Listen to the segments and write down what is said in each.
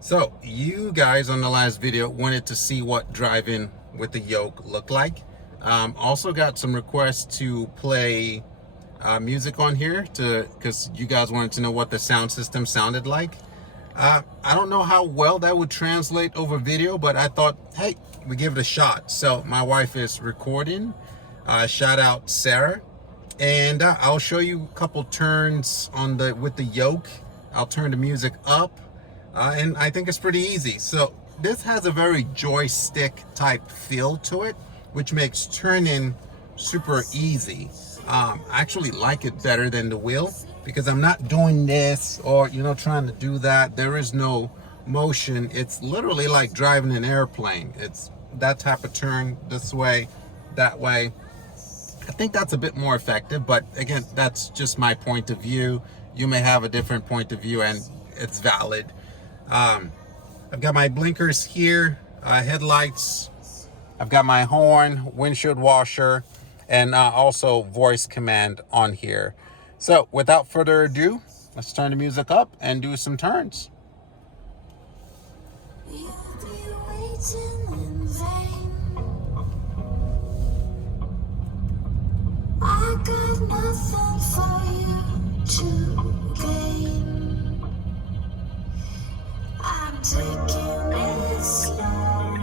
So you guys on the last video wanted to see what driving with the yoke looked like. Also got some requests to play music on here because you guys wanted to know what the sound system sounded like. I don't know how well that would translate over video, but I thought, hey, we give it a shot. So my wife is recording. Shout out Sarah, and I'll show you a couple turns on with the yoke. I'll turn the music up. And I think it's pretty easy. So this has a very joystick type feel to it, which makes turning super easy. I actually like it better than the wheel because I'm not doing this or, trying to do that. There is no motion. It's literally like driving an airplane. It's that type of turn, this way, that way. I think that's a bit more effective, but again, that's just my point of view. You may have a different point of view and it's valid. I've got my blinkers here, headlights, I've got my horn, windshield washer, and also voice command on here. So without further ado, let's turn the music up and do some turns. You'll be waiting in vain. I got nothing for you to gain. I'm taking it slow,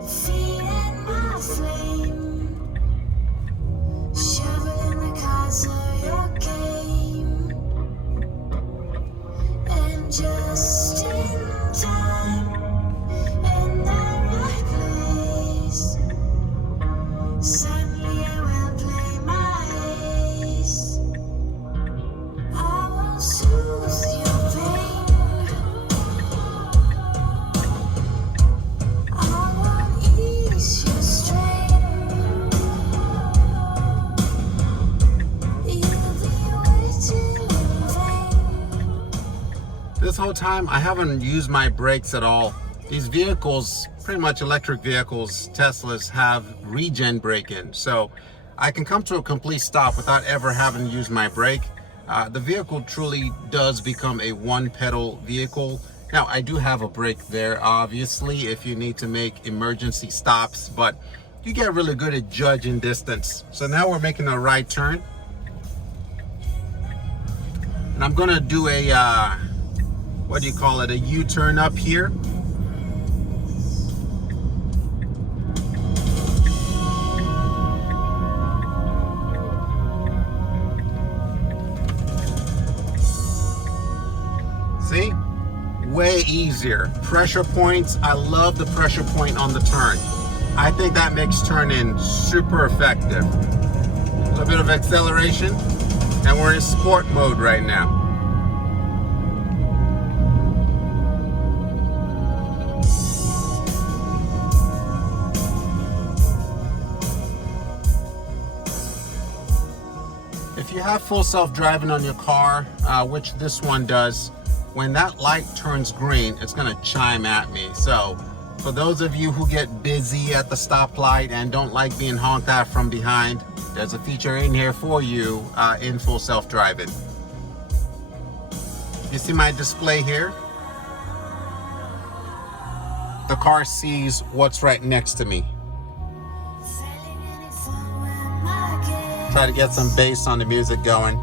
feeding my flame, shoveling the cards of your game, and just in time, in the right place, suddenly I will play my ace. I won't soothe your pain. This whole time, I haven't used my brakes at all. These vehicles, pretty much electric vehicles, Teslas, have regen braking. So I can come to a complete stop without ever having to use my brake. The vehicle truly does become a one-pedal vehicle. Now, I do have a brake there, obviously, if you need to make emergency stops, but you get really good at judging distance. So now we're making a right turn. And I'm gonna do a, what do you call it, a U-turn up here. See? Way easier. Pressure points, I love the pressure point on the turn. I think that makes turning super effective. A little bit of acceleration, and we're in sport mode right now. If you have full self-driving on your car, which this one does, when that light turns green, it's gonna chime at me. So for those of you who get busy at the stoplight and don't like being honked at from behind, there's a feature in here for you in full self-driving. You see my display here? The car sees what's right next to me. Try to get some bass on the music going.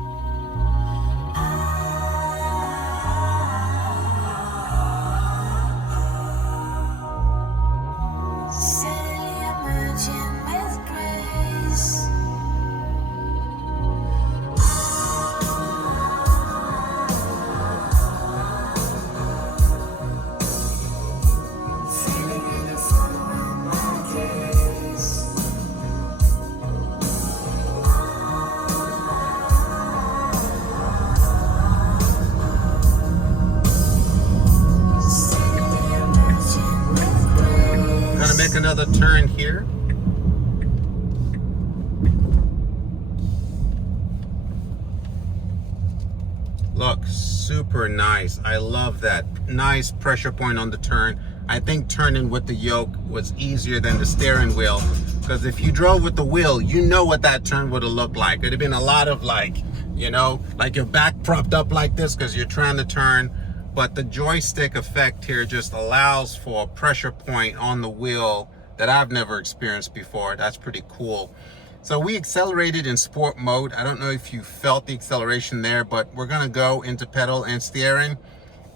Make another turn here. Look, super nice. I love that. Nice pressure point on the turn. I think turning with the yoke was easier than the steering wheel, because if you drove with the wheel, you know what that turn would have looked like. It'd have been a lot of like your back propped up like this because you're trying to turn, but the joystick effect here just allows for a pressure point on the wheel that I've never experienced before. That's pretty cool. So we accelerated in sport mode. I don't know if you felt the acceleration there, but we're gonna go into pedal and steering.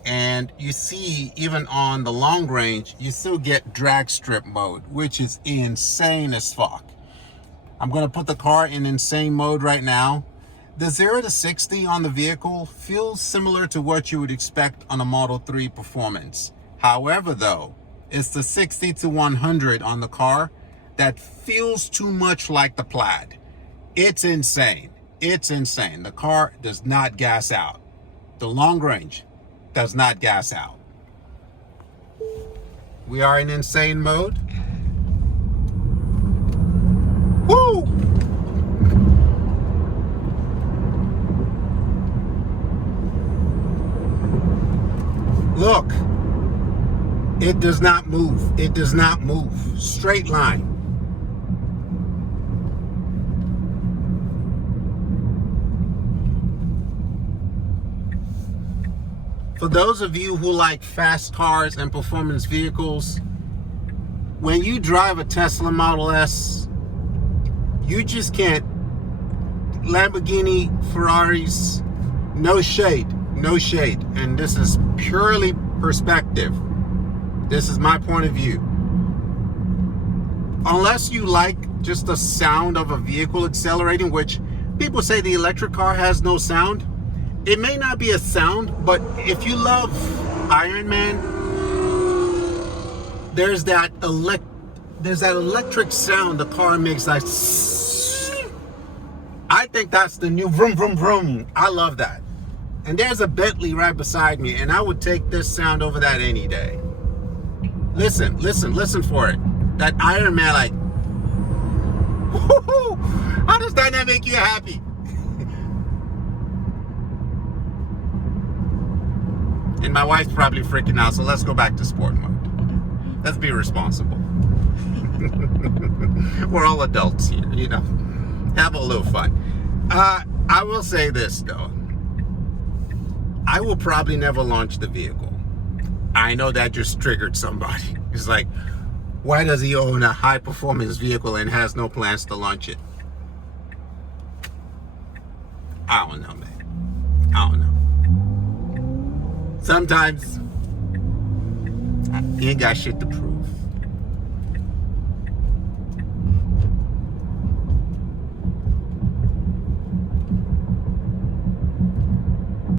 And you see, even on the long range, you still get drag strip mode, which is insane as fuck. I'm gonna put the car in insane mode right now. The 0 to 60 on the vehicle feels similar to what you would expect on a Model 3 Performance. However, though, it's the 60 to 100 on the car that feels too much like the Plaid. It's insane. It's insane. The car does not gas out. The long range does not gas out. We are in insane mode. Woo! Look, it does not move. It does not move. Straight line. For those of you who like fast cars and performance vehicles, when you drive a Tesla Model S, you just can't. Lamborghini, Ferraris, no shade, no shade. And this is purely perspective. This is my point of view. Unless you like just the sound of a vehicle accelerating, which people say the electric car has no sound. It may not be a sound, but if you love Iron Man, there's that electric sound the car makes, like, I think that's the new vroom vroom vroom. I love that. And there's a Bentley right beside me, and I would take this sound over that any day. Listen, listen, listen for it. That Iron Man, like, woo-hoo, how does that not make you happy? And my wife's probably freaking out, so let's go back to sport mode. Let's be responsible. We're all adults here, you know. Have a little fun. I will say this, though. I will probably never launch the vehicle. I know that just triggered somebody. It's like, why does he own a high-performance vehicle and has no plans to launch it? I don't know, man. I don't know. Sometimes you ain't got shit to prove.